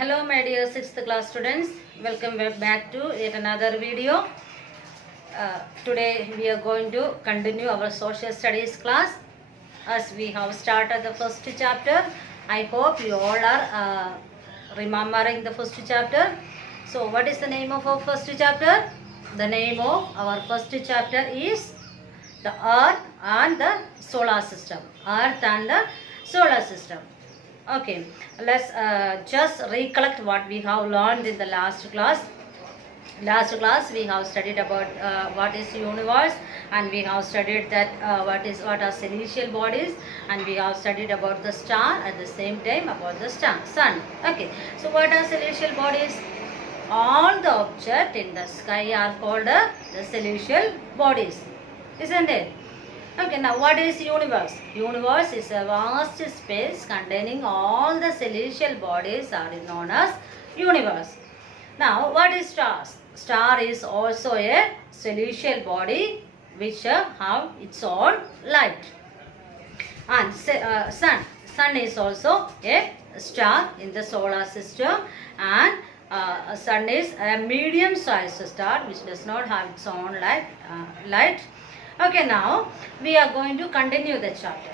Hello my dear 6th class students, welcome back to yet another video. Today we are going to continue our social studies class as we have started the first chapter. I hope you all are remembering the first chapter. So what is the name of our first chapter? The name of our first chapter is the Earth and the Solar System. Earth and the Solar System. Okay, let's just recollect what we have learned in the last class. Last class we have studied about what is universe, and we have studied that what are celestial bodies, and we have studied about the star at the same time about the sun. Okay, so what are celestial bodies? All the objects in the sky are called the celestial bodies, isn't it? Okay, now what is universe? Universe is a vast space containing all the celestial bodies are known as universe. Now what is stars? Star is also a celestial body which have its own light. And sun is also a star in the solar system, and sun is a medium sized star which does not have its own light. Okay, now we are going to continue the chapter.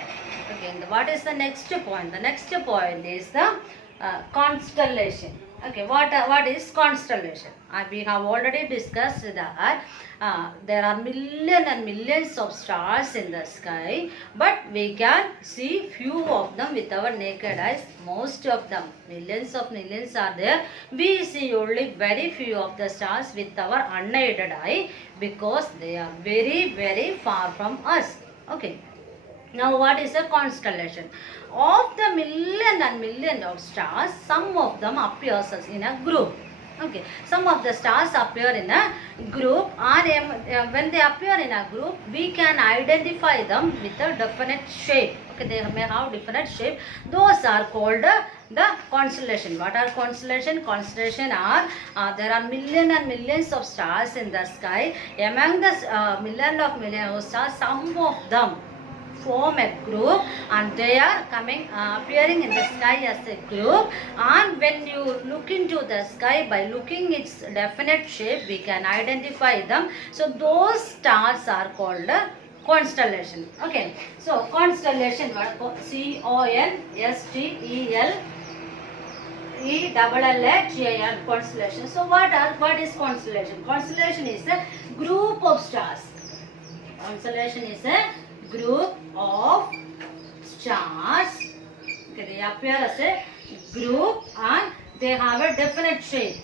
Okay, what is the next point? The next point is the constellation. Okay, what is constellation? We have already discussed that there are millions and millions of stars in the sky, but we can see few of them with our naked eyes. Most of them, millions of millions are there. We see only very few of the stars with our unaided eye because they are very, very far from us. Okay. Now what is a constellation? Of the million and million of stars, some of them appears as in a group. Okay, some of the stars appear in a group, and when they appear in a group, we can identify them with a definite shape. Okay, they may have different shape. Those are called the constellation. What are constellation? Constellation are there are millions and millions of stars in the sky. Among the millions of stars, some of them form a group, and they are appearing in the sky as a group, and when you look into the sky, by looking its definite shape, we can identify them. So those stars are called constellation. Okay, so constellation, CONSTELLATION, constellation. So what is constellation? Constellation is a group of stars. Constellation is a group of stars. Okay, they appear as a group and they have a definite shape.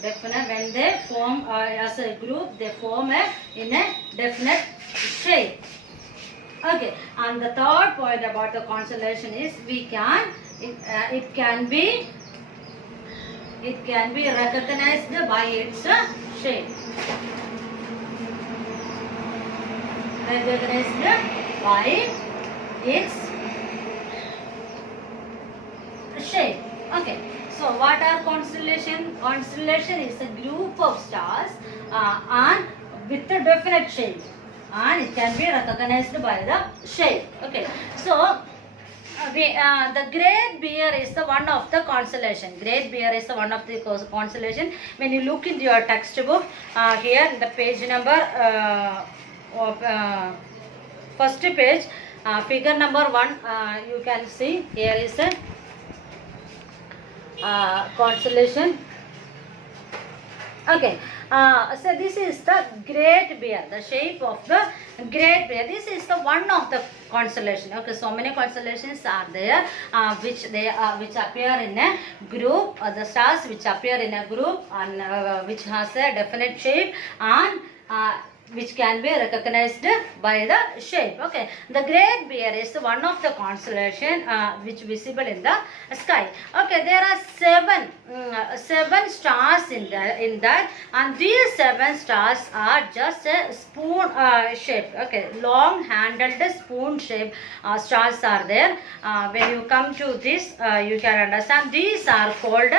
When they form as a group, they form in a definite shape. Okay, and the third point about the constellation is it can be recognized by its shape. Recognized by its shape. Okay, so what are constellation? Constellation is a group of stars and with a definite shape, and it can be recognized by the shape. Okay, so the Great Bear is the one of the constellation. Great Bear is the one of the constellation. When you look into your textbook, here in the page number of first page, figure number 1, you can see here is a constellation. Okay, so this is the Great Bear, the shape of the Great Bear. This is the one of the constellation. Okay, so many constellations are there which appear in a group, the stars which appear in a group, and which has a definite shape, and which can be recognized by the shape. Okay, the Great Bear is one of the constellation which visible in the sky. Okay, there are seven stars in that, and these 7 stars are just a spoon shape. Okay, long handled spoon shape stars are there. When you come to this, you can understand these are called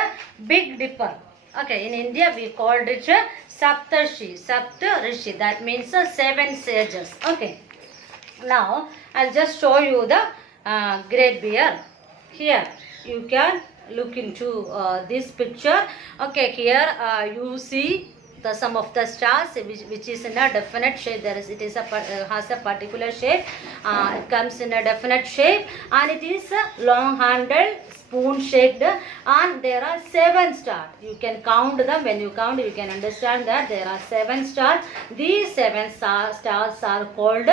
Big Dipper. Okay, in India we called it Saptarishi, that means 7 sages. Okay, now I'll just show you the Great Bear. Here you can look into this picture. Okay, here you see the some of the stars which is in a definite shape. It is has a particular shape. It comes in a definite shape, and it is long handled, spoon shaped, and there are 7 stars. You can count them. When you count, you can understand that there are 7 stars. These 7 stars are called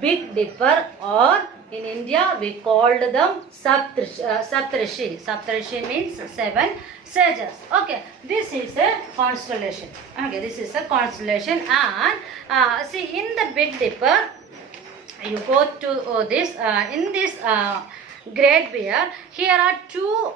Big Dipper, or in India we called them Saptarishi. Saptarishi means 7 sages. Okay, this is a constellation. Okay, this is a constellation, and see, in the Big Dipper, you go to this in this Great Bear. Here are 2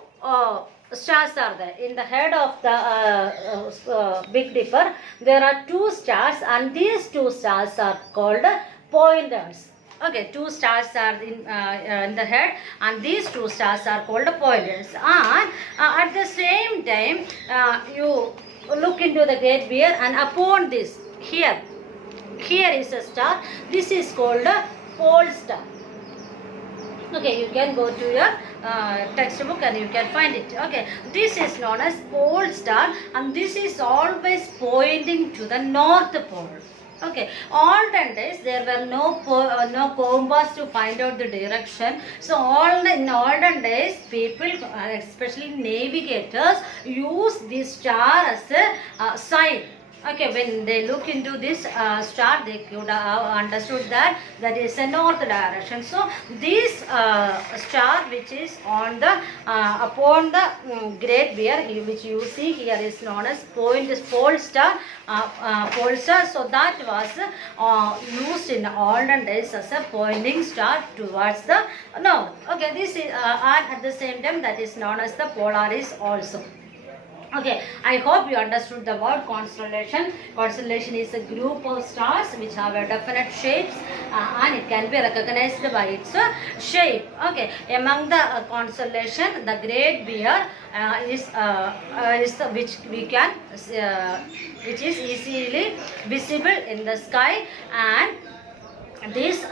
stars are there. In the head of the Big Dipper, there are 2 stars, and these 2 stars are called pointers. Okay, 2 stars are in the head, and these 2 stars are called pointers. And at the same time, you look into the Great Bear, and upon this, here is a star. This is called a pole star. Okay, you can go to your textbook and you can find it. Okay, this is known as pole star, and this is always pointing to the North Pole. Okay, olden days there were no compass to find out the direction. So in olden days, people, especially navigators, use this star as a sign. Okay, when they look into this star, they could have understood that is a north direction. So this star which is on the upon the Great Bear, which you see here, is known as pole star. Pole star. So that was used in olden days as a pointing star towards the north. Okay, this is and at the same time that is known as the Polaris also. Okay, I hope you understood the word constellation. Constellation is a group of stars which have a definite shapes, and it can be recognized by its shape. Okay, among the constellation, the Great Bear is which we can which is easily visible in the sky, and this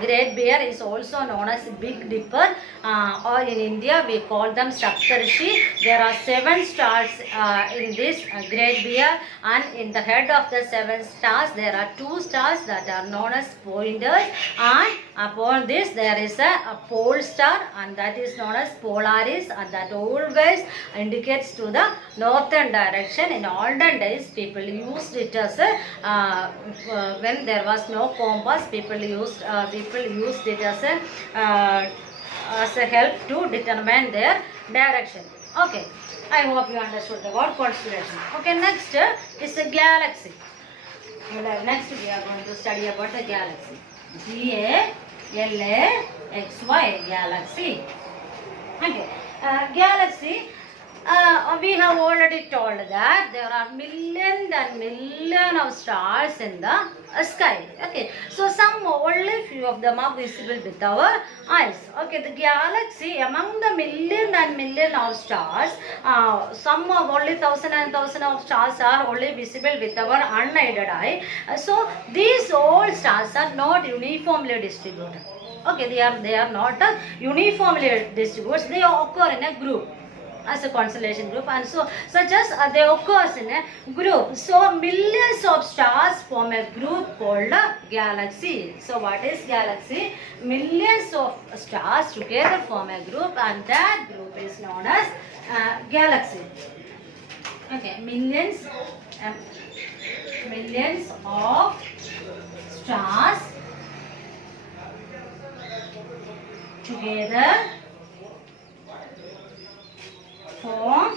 Great Bear is also known as Big Dipper, or in India we call them Saptarishi. There are 7 stars in this Great Bear, and in the head of the 7 stars there are 2 stars that are known as pointers, and upon this there is a pole star, and that is known as Polaris, and that always indicates to the northern direction. In olden days, people used it as a when there was no compass, people used it as a help to determine their direction. Okay, I hope you understood the word constellation. Okay, next is a galaxy. Next we are going to study about a galaxy. Galaxy, galaxy. Okay, galaxy. We have already told that there are millions and millions of stars in the sky. Okay, so only few of them are visible with our eyes. Okay, the galaxy, among the million and million of stars, some of only thousand and thousand of stars are only visible with our unaided eye. So these all stars are not uniformly distributed. Okay, they are not uniformly distributed. They occur in a group, as a constellation group, and so such as they occurs in a group. So millions of stars form a group called a galaxy. So what is galaxy? Millions of stars together form a group, and that group is known as galaxy. Okay, millions of stars together form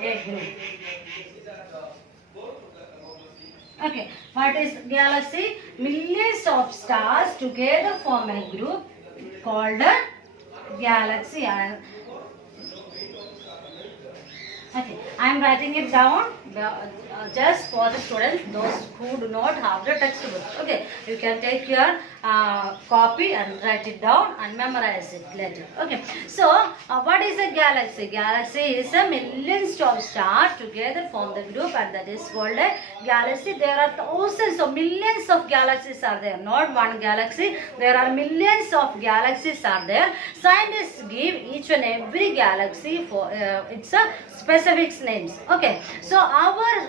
a group. Okay, what is galaxy? Millions of stars together form a group called a galaxy. Okay, I am writing it down just for the students, those who do not have the textbook. Okay, you can take your copy and write it down and memorize it later. Okay. So what is a galaxy? Galaxy is a millions of stars together form the group, and that is called a galaxy. There are thousands of millions of galaxies are there. Not one galaxy. There are millions of galaxies are there. Scientists give each and every galaxy for its specific names. Okay. So our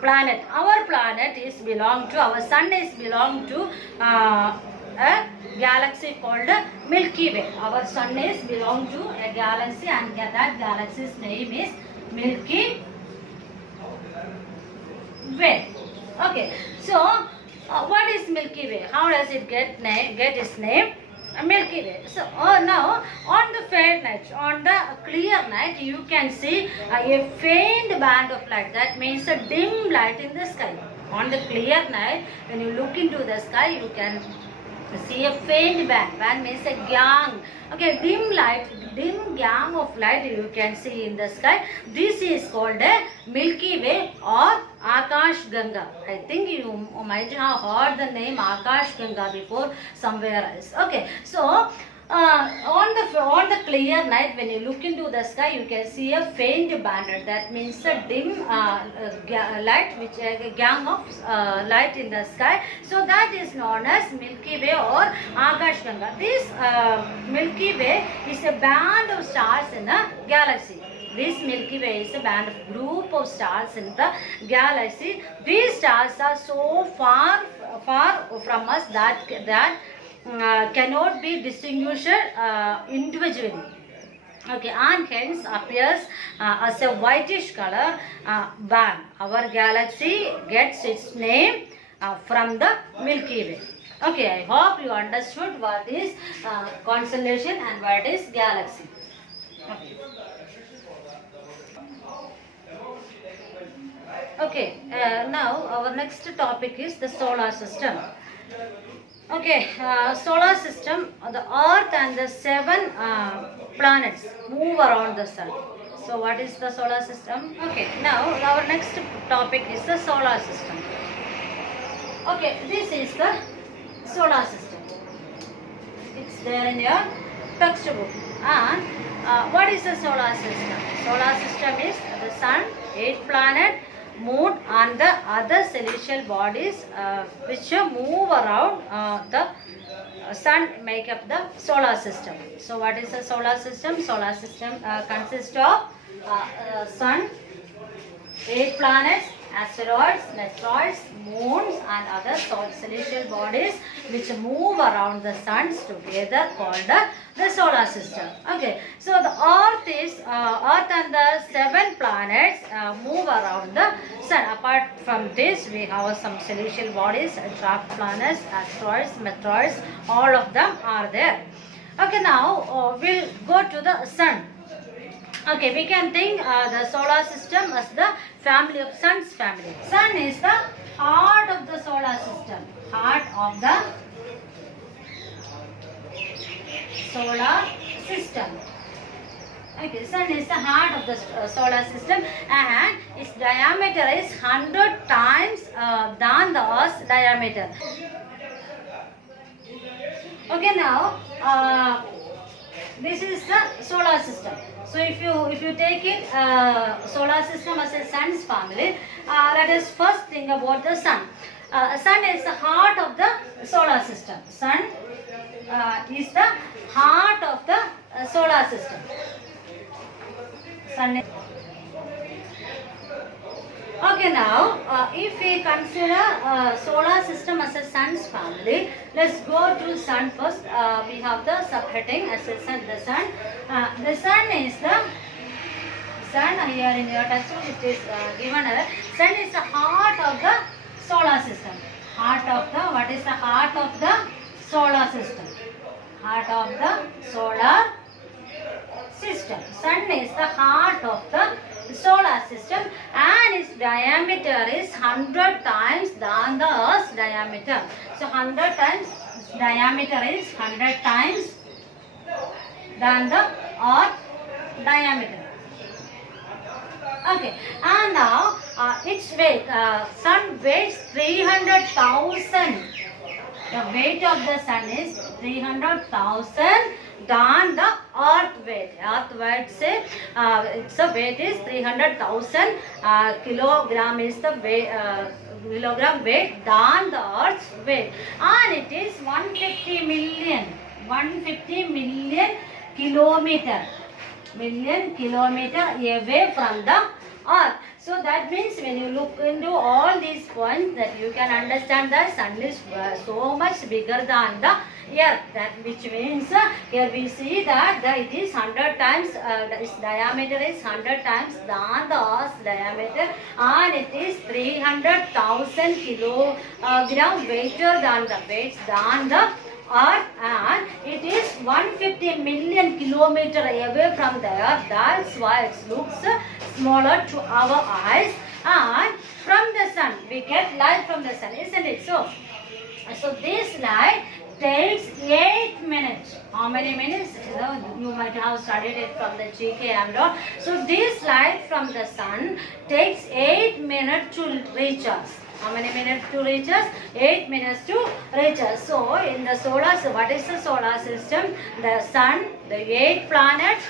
planet is belong to, our sun is belong to a galaxy called Milky Way. Our sun is belong to a galaxy, and that galaxy's name is Milky Way. Okay, so what is Milky Way? How does it get its name? Milky Way. So now on the fair night, on the clear night, you can see a faint band of light. That means a dim light in the sky. On the clear night, when you look into the sky, you can see a faint band. Band means a gang. Okay, dim light, dim gang of light you can see in the sky. This is called a Milky Way or Akash Ganga. I think you might have heard the name Akash Ganga before somewhere else. Okay, so on the clear night, when you look into the sky, you can see a faint band. That means a dim light, which a gang of light in the sky. So that is known as Milky Way or Akash Ganga. This Milky Way is a band of stars in the galaxy. This Milky Way is a band of group of stars in the galaxy. These stars are so far from us that cannot be distinguished individually. Okay, and hence appears as a whitish color band. Our galaxy gets its name from the Milky Way. Okay, I hope you understood what is constellation and what is galaxy. Okay. Okay, now our next topic is the solar system. Okay, solar system, the earth and the 7 planets move around the sun. So what is the solar system? Okay, now our next topic is the solar system. Okay, this is the solar system. It's there in your textbook. And what is the solar system? Solar system is the sun, 8 planets, moon and the other celestial bodies which move around the sun make up the solar system. So what is the solar system? Solar system consists of sun, 8 planets, asteroids, meteoroids, moons and other celestial bodies which move around the suns together called the solar system. Okay, so the earth and the 7 planets move around the sun. Apart from this, we have some celestial bodies, dwarf planets, asteroids, meteoroids, all of them are there. Okay, now we'll go to the sun. Okay, we can think the solar system as the family of sun's family. Sun is the heart of the solar system. Heart of the solar system. Okay, sun is the heart of the solar system, and its diameter is 100 times than the Earth's diameter. Okay, now this is the solar system. So if you take it solar system as a sun's family, let us first think about the sun. Sun is the heart of the solar system. Sun is the heart of the solar system. Sun is okay, now if we consider solar system as a sun's family, let's go to sun first. We have the subheading as a sun. The sun. The sun is the sun. Here in your textbook it is given as sun is the heart of the solar system. Heart of the, what is the heart of the solar system? Heart of the solar system. Sun is the heart of the solar system, and its diameter is 100 times than the Earth's diameter. So 100 times diameter is 100 times than the Earth diameter. Okay, and now its weight, sun weighs 300,000 The weight of the sun is 300,000 than the earth weight. Earth weight say its weight is 300,000 kilogram is the weight, kilogram weight than the earth's weight, and it is 150 million kilometer away from the earth. So that means when you look into all these points, that you can understand that sun is so much bigger than the earth. That which means here we see that it is 100 times, its diameter is 100 times than the earth's diameter, and it is 300,000 kilogram weighter than the weights than the earth, and it is 150 million kilometer away from the earth. That's why it looks smaller to our eyes. And from the sun we get light from the sun, isn't it? So this light takes 8 minutes. How many minutes? You might have studied it from the GK and all. So this light from the sun takes 8 minutes to reach us. How many minutes to reach us? 8 minutes to reach us. So in the solar, what is the solar system? The sun, the 8 planets,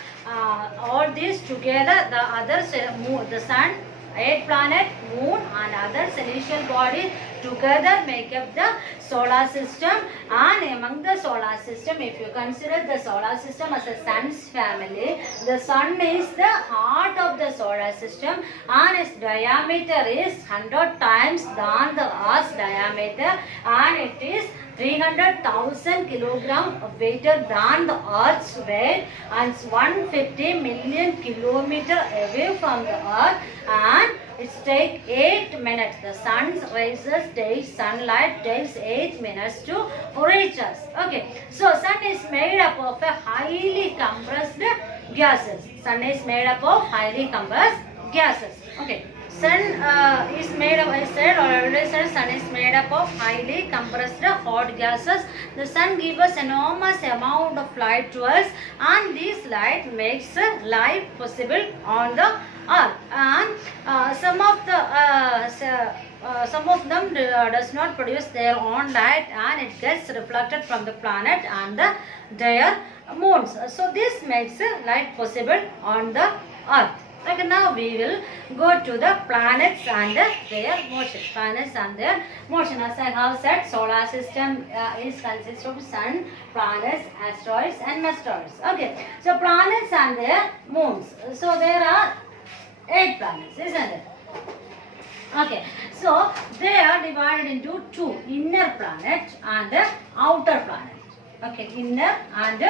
all these together, the other the sun, 8 planet, moon and other celestial bodies together make up the solar system. And among the solar system, if you consider the solar system as a sun's family, the sun is the heart of the solar system, and its diameter is 100 times than the earth's diameter, and it is 300,000 kilogram weighter than the earth's weight, and 150 million kilometer away from the earth, and it takes 8 minutes. The sun's rays sunlight takes 8 minutes to reach us. Okay, so sun is made up of a highly compressed gases. Sun is made up of highly compressed gases. Okay. Sun is made of, I said already said, sun is made up of highly compressed hot gases. The sun gives us enormous amount of light to us, and this light makes life possible on the earth. And some of them does not produce their own light, and it gets reflected from the planet and their moons. So this makes light possible on the earth. Okay, now we will go to the planets and their motion. Planets and their motion. As I have said, solar system consists of sun, planets, asteroids and meteoroids. Okay, so planets and their moons. So there are 8 planets, isn't it? Okay, so they are divided into 2, inner planet and outer planet. Okay, inner and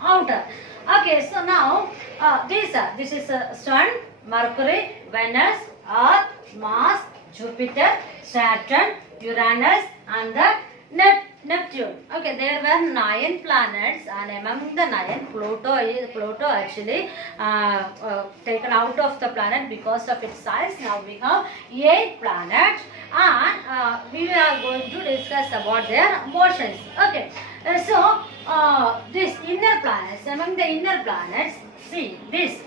outer. Okay, so now this is Sun, Mercury, Venus, Earth, Mars, Jupiter, Saturn, Uranus and the Neptune. Okay, there were 9 planets, and among the 9, Pluto actually taken out of the planet because of its size. Now we have 8 planets, and we are going to discuss about their motions. Okay, so this inner planets, among the inner planets, see this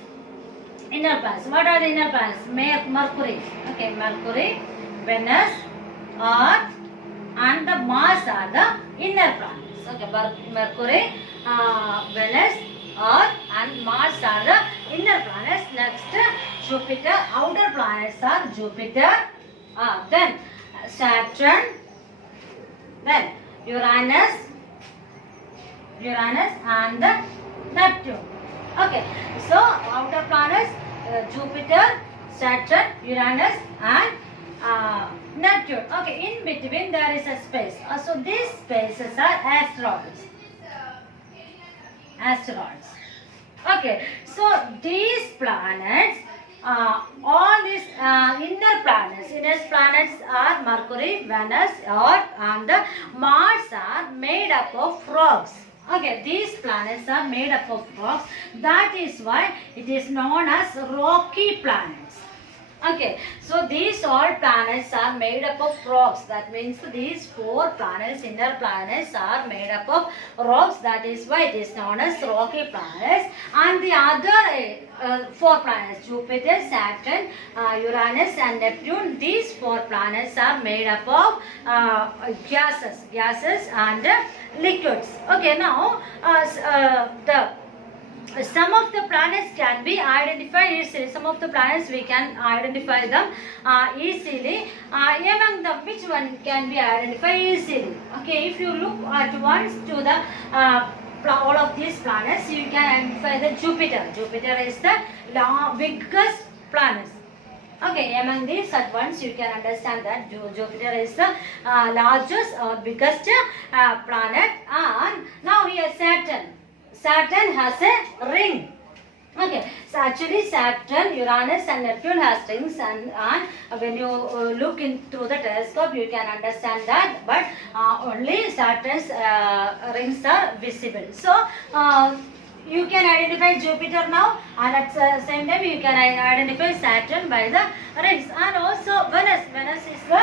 inner planets. What are the inner planets? Mercury. Okay, Mercury, Venus, Earth and the Mars are the inner planets. Okay, Mercury, Venus, Earth and Mars are the inner planets. Next, Jupiter. Outer planets are Jupiter, then Saturn, then Uranus and the Neptune. Okay, so outer planets Jupiter, Saturn, Uranus and Neptune. Okay, in between there is a space. So these spaces are asteroids. Okay, so these planets, all these inner planets are Mercury, Venus, Earth and Mars are made up of rocks. Okay, these planets are made up of rocks. That is why it is known as rocky planets. Okay, so these all planets are made up of rocks. That means these four planets, inner planets, are made up of rocks. That is why it is known as rocky planets. And the other four planets, Jupiter, Saturn, Uranus and Neptune, these four planets are made up of gases and liquids. Okay, now some of the planets can be identified easily. Some of the planets we can identify them easily. Among them, which one can be identified easily? Okay, if you look at once to the all of these planets, you can identify the Jupiter. Jupiter is the biggest planet. Okay, among these at once you can understand that Jupiter is the largest or biggest planet. And now here Saturn. Saturn has a ring. Okay, so actually Saturn, Uranus and Neptune has rings, and when you look in through the telescope you can understand that, but only Saturn's rings are visible. So you can identify Jupiter now, and at the same time you can identify Saturn by the rings. And also Venus. Venus is the,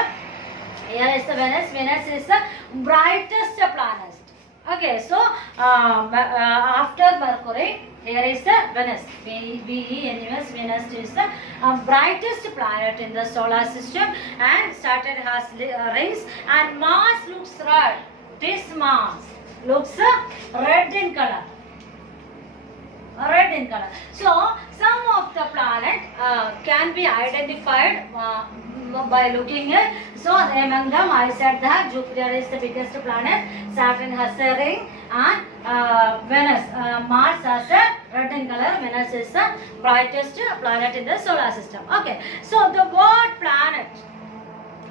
here is the Venus. Venus is the brightest planet. Okay, so after Mercury, here is the Venus. Venus. Venus is the brightest planet in the solar system, and Saturn has rings. And Mars looks red. This Mars looks red in color. Red in color. So some of the planet can be identified by looking at. So among them I said that Jupiter is the biggest planet, Saturn has a ring, and Mars has a red in color. Venus is the brightest planet in the solar system. Okay, so the word planet.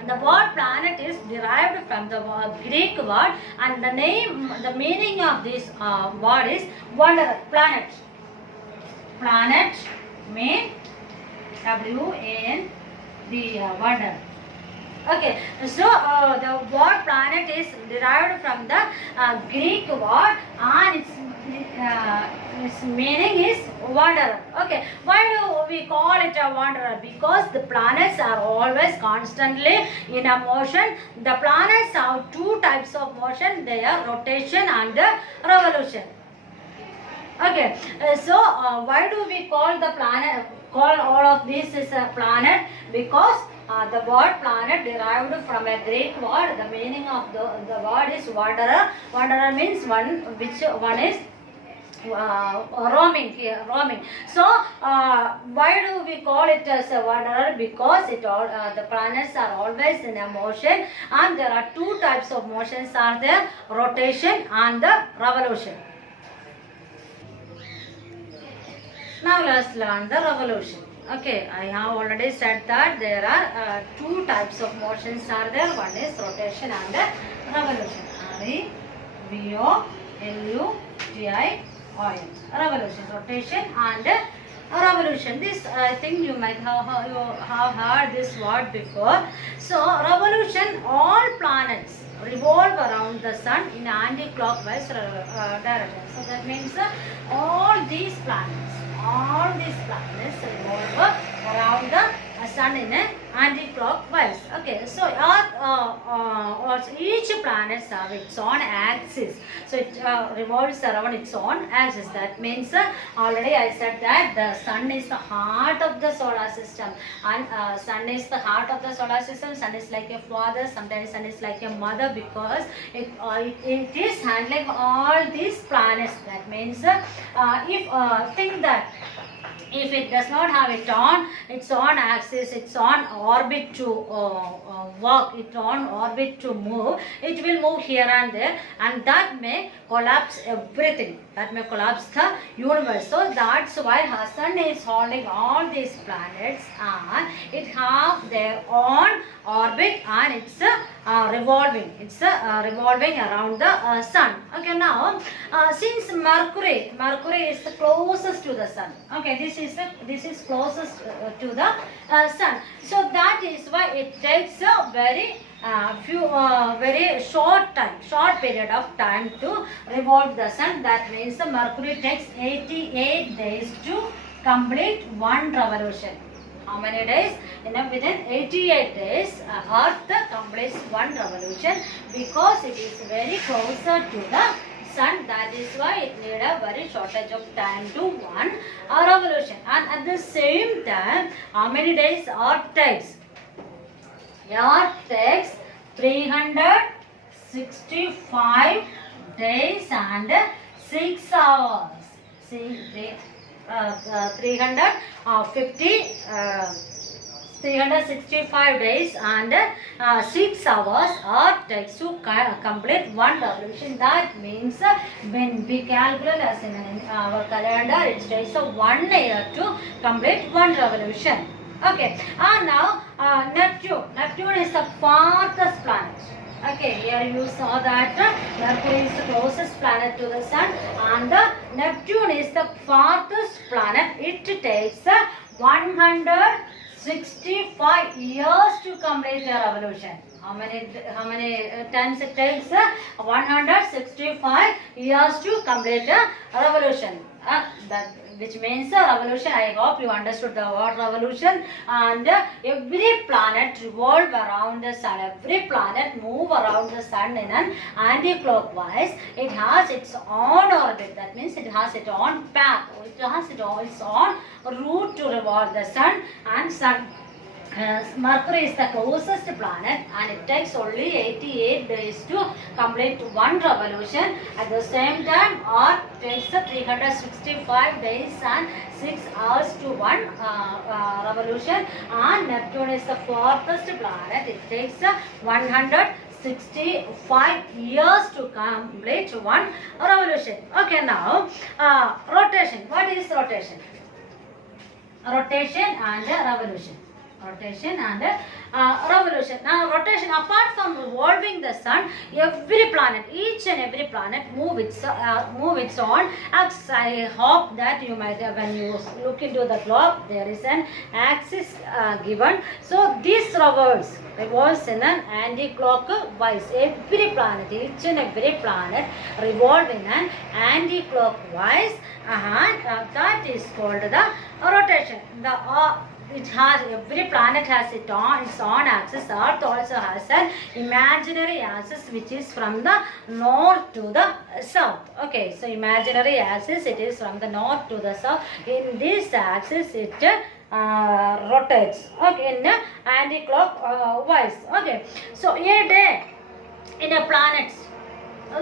The word planet is derived from the Greek word, and the meaning of this word is wanderer. Planet. Planet mean W-A-N-D, wanderer. Okay, so the word planet is derived from the Greek word, and its meaning is wanderer. Okay, why do we call it a wanderer? Because the planets are always constantly in a motion. The planets have two types of motion. They are rotation and revolution. Okay, so why do we call the planet, call all of this is a planet? Because the word planet derived from a Greek word. The meaning of the word is wanderer. Wanderer means one is roaming. So why do we call it as a wanderer? Because the planets are always in a motion, and there are two types of motions are there: rotation and the revolution. Now let's learn the revolution. Okay, I have already said that there are two types of motions are there. One is rotation and revolution. R-E-V-O-L-U-T-I-O-N. Revolution, rotation and revolution. This I think you might have heard this word before. So revolution, all planets revolve around the sun in anti-clockwise direction. So that means all these planets revolve around the sun in an anti-clockwise. Okay, so each planet has its own axis. So it revolves around its own axis. That means already I said that the sun is the heart of the solar system, and sun is the heart of the solar system. Sun is like a father. Sometimes sun is like a mother, because it is handling all these planets. That means think that if it does not have its own axis, its own orbit to work, its own orbit to move, it will move here and there, and that may collapse everything. That may collapse the universe. So that's why our sun is holding all these planets, and it have their own orbit, and it's revolving. It's revolving around the sun. Okay, now since Mercury is the closest to the sun. Okay, this is closest to the sun. So that is why it takes a very short period of time to revolve the sun. That means the Mercury takes 88 days to complete one revolution. How many days? Within 88 days, Earth completes one revolution because it is very closer to the sun. That is why it need a very shortage of time to one revolution. And at the same time, how many days Earth takes? Earth takes 365 days and 6 hours. See, 365 days and 6 hours Earth takes to complete one revolution. That means when we calculate as in our calendar, it takes 1 year to complete one revolution. Okay, and now Neptune. Neptune is the farthest planet. Okay, here you saw that Mercury is the closest planet to the sun and the Neptune is the farthest planet. It takes 165 years to complete the revolution. How many times it takes? 165 years to complete a revolution. Which means revolution. I hope you understood the word revolution. And every planet revolve around the sun. Every planet move around the sun in an anti-clockwise. It has its own orbit. That means it has its own path. It has its own route to revolve the sun. And sun. Mercury is the closest planet and it takes only 88 days to complete one revolution. At the same time, Earth takes 365 days and 6 hours to one revolution. And Neptune is the farthest planet. It takes 165 years to complete one revolution. Okay, now rotation. What is rotation? Rotation and revolution. Rotation and revolution. Now rotation, apart from revolving the sun, every planet, each and every planet move its own axis. I hope that you might have, when you look into the globe, there is an axis given. So this revolves in an anti-clockwise. Every planet, each and every planet revolve in an anti-clockwise. That is called the rotation. Every planet has its own axis. Earth also has an imaginary axis which is from the north to the south. Okay, so imaginary axis, it is from the north to the south. In this axis it rotates. Okay, in anti-clockwise. Okay, so a day in a planet.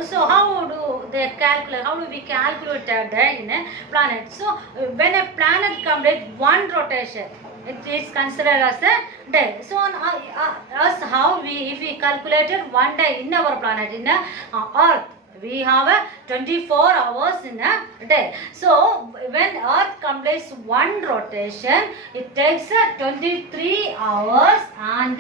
So how do they calculate? How do we calculate a day in a planet? So when a planet completes one rotation, it is considered as a day. So as how if we calculated one day in our planet, in Earth, we have 24 hours in a day. So when Earth completes one rotation, it takes 23 hours and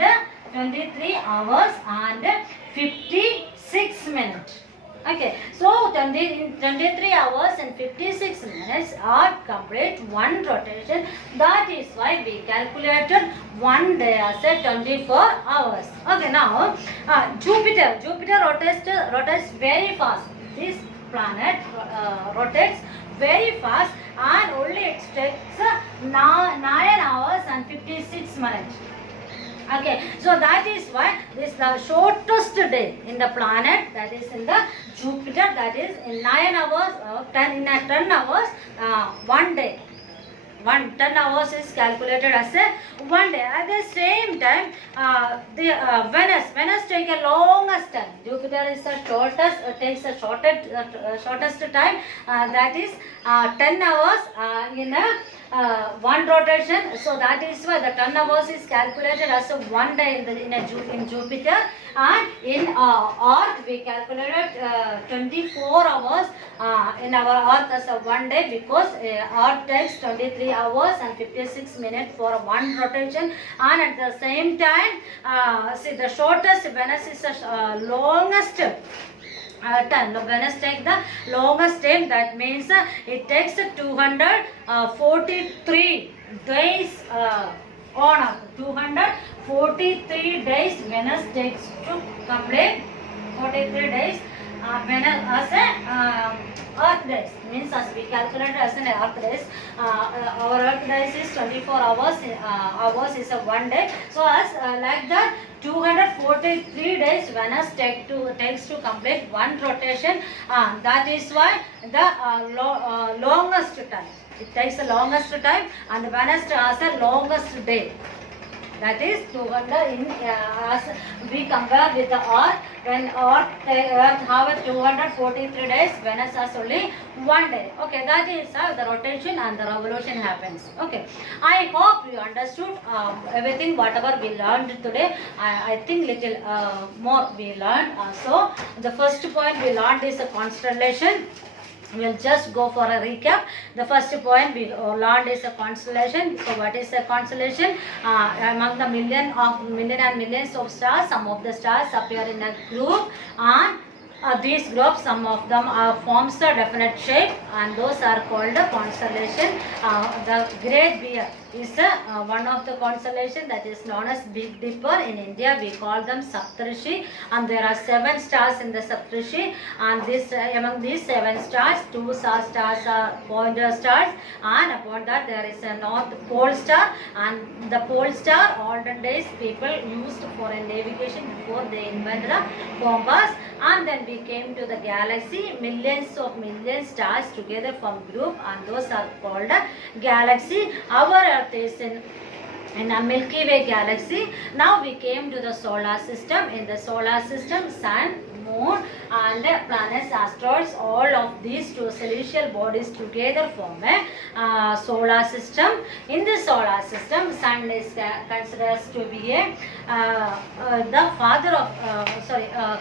56 minutes. Okay, so 23 hours and 56 minutes are complete one rotation. That is why we calculated one day as a 24 hours. Okay, now Jupiter rotates very fast. This planet rotates very fast and only it takes 9 hours and 56 minutes. Okay, so that is why this is the shortest day in the planet, that is in the Jupiter, that is in 9 hours, 10 hours, 1 day. 10 hours is calculated as a 1 day. At the same time, Venus takes a longest time. Jupiter is the shortest, takes the shortest time, that is 10 hours in a one rotation. So that is why the 10 hours is calculated as a 1 day in Jupiter, and in Earth we calculated 24 hours in our Earth as a 1 day, because Earth takes 23 hours and 56 minutes for one rotation. And at the same time, see, the shortest, Venus is the longest time. Venus takes the longest time. That means it takes 243 days on Earth. 243 days Venus takes to complete 43 days Venus as a Earth earth days. Means as we calculate as an earth days, our earth days is 24 hours. Hours is a 1 day. So as like that, 243 days Venus takes to complete one rotation. That is why the longest time. It takes the longest time, and Venus has the longest day. That is 200 in as we compare with the Earth. When Earth have 243 days, Venus has only 1 day. Okay, that is how the rotation and the revolution happens. Okay, I hope you understood everything whatever we learned today. I think little more we learned. So the first point we learned is a constellation. We'll just go for a recap. The first point we learned is a constellation. So what is a constellation? Among the million and millions of stars, some of the stars appear in a group, and these groups, some of them forms a definite shape, and those are called a constellation. The Great Bear is one of the constellation that is known as Big Dipper. In India we call them Saptarishi, and there are 7 stars in the Saptarishi, and this among these 7 stars, 2 stars are pointer stars, and upon that there is a North Pole star, and the pole star olden days people used for a navigation before they invented a compass. And then we came to the galaxy. Millions stars together form group, and those are called a galaxy. Our Earth is in a Milky Way galaxy. Now we came to the solar system. In the solar system, sun, moon and planets, asteroids, all of these 2 celestial bodies together form a solar system. In the solar system, sun is considered to be the father of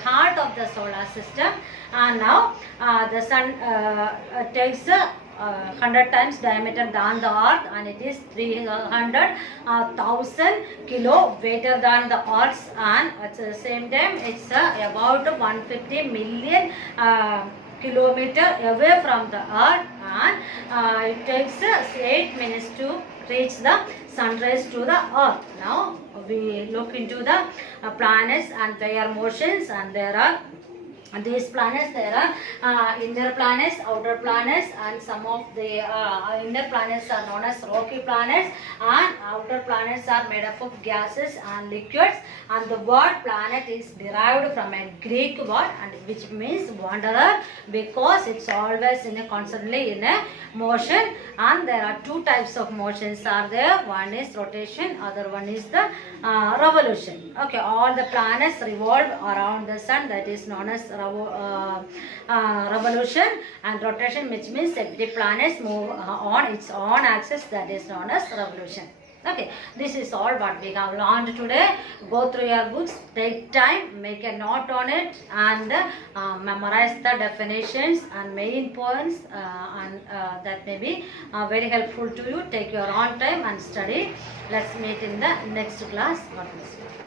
heart of the solar system. And now the sun takes 100 times diameter than the earth, and it is 300,000 kilo weighter than the earth, and at the same time it's about 150 million kilometer away from the earth, and it takes 8 minutes to reach the sunrise to the earth. Now we look into the planets and their motions, and there are these planets. There are inner planets, outer planets, and some of the inner planets are known as rocky planets, and outer planets are made up of gases and liquids. And the word planet is derived from a Greek word, and which means wanderer, because it's always constantly in a motion. And there are 2 types of motions are there. One is rotation, other one is the revolution. Okay, all the planets revolve around the sun, that is known as revolution, and rotation, which means every planets move on its own axis, that is known as revolution. Okay, this is all what we have learned today. Go through your books, take time, make a note on it, and memorize the definitions and main points, and that may be very helpful to you. Take your own time and study. Let's meet in the next class. God bless you.